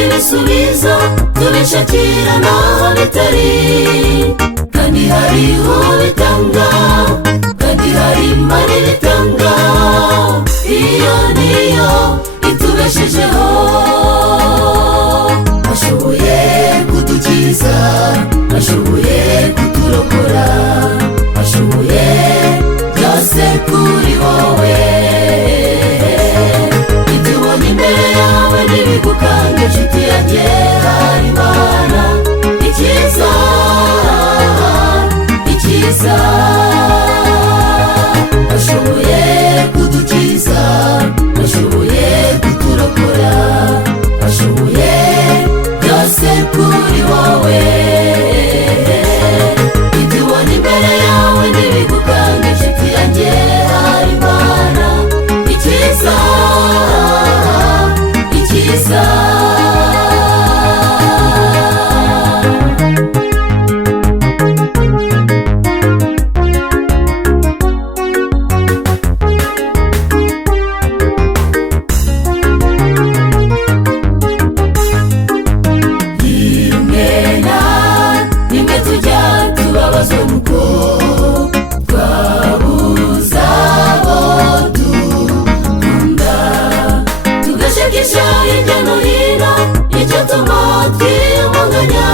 ibisubizo tubishakira naho bitari, kandi hariho bitanga, kandi hari Imana ibitanga. Iyo niyo itubeshejeho, ashoboye kudukiza, ashoboye kuturokora, ashoboye byose kuri wowe. Ibyo ubona imbere yawe ntibigukange nshuti yanjye, hari Imana ikiza, ashoboye kudukiza, ashoboye kuturokora, ashoboye byose kuri wowe. Ibyo ubona imbere yawe ntibigukange nshuti yanjye, hari Imana ikiza. Rimwe tujya tubabazwa nuko twabuze abo dukunda, tugashakisha hirya no hino icyatuma twiyumanganya,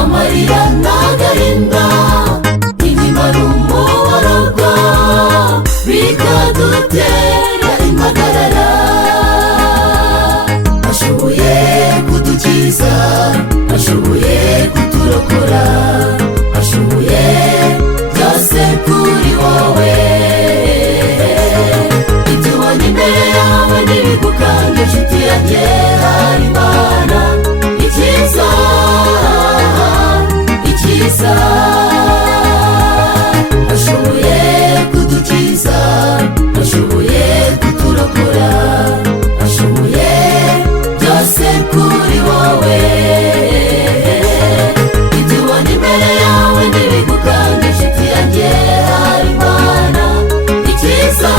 amarira n'agahinda, intimba n'umuborogo bikadutera impagarara. Ashoboye kudukiza, ashoboye kuturokora, ashoboye byose kuri wowe. Ibyo ubona imbere yawe ntibigukange nshuti yanjye, hari Imana ikiza. Ashoboye kudukiza, ashoboye kuturokora, ashoboye byose kuri wowe. Ibyo ubona imbere yawe ntibigukange nshuti yanjye, hari Imana ikiza.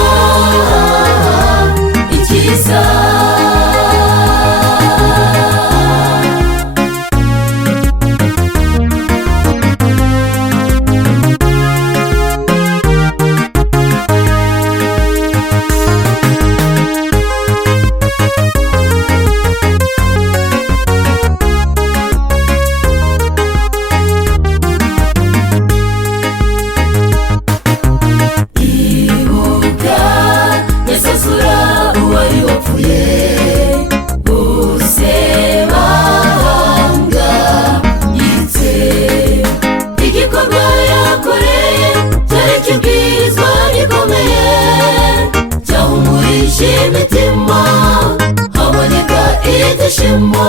Ibuka yasasura uwari wapfuye, bose bahangayitse. Igikorwa yakoreye cyari kibwirizwa gikomeye, cyahumurije imitima, haboneka ibyishimo.